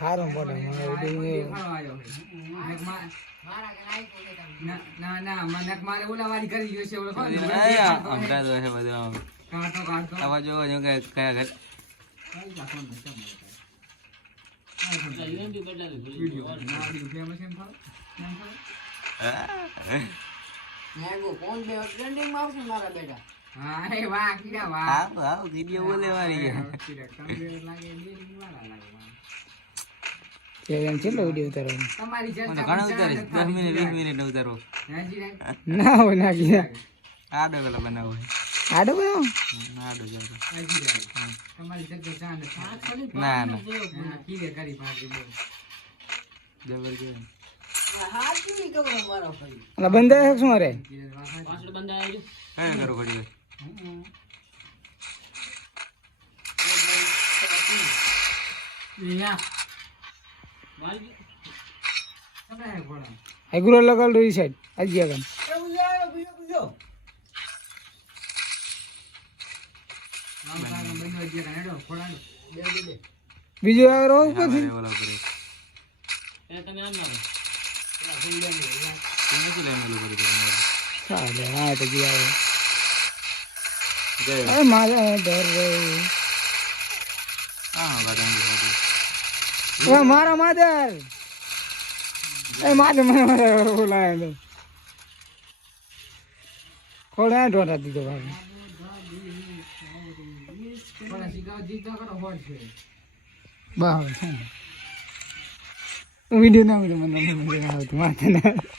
હારો પડે ના મને મારે ઓલાવાળી કરી ગયો છે ઓલો કોણ હમણાં તો છે બધું આવા જોવો જો કે કયા ઘર વિડીયો બોલેવાની કેટલો વિડીયો ઉતારો ઘણું ઉતારીશ 10 મિનિટ 20 મિનિટ ઉતારો ના હોય નાખી આડો પેલા બનાવો આડો બનાવો આડો તમારી ના ના કીધે કરી પાછી જબરજસ્ત અલા બંધા શું રે કઈ કરો ઘડી એગ્રો લગાડ રહી સાઈડ આજી આગળ બીજો આગળ ઉપર ચાલે હા તો જી આવે મારા ડર રે મારા માદર એ મારે મને બોલાય ખોડા ઢોરા દીધો ભાઈ બસ વિડીયો ના મને આવે તો માથે ના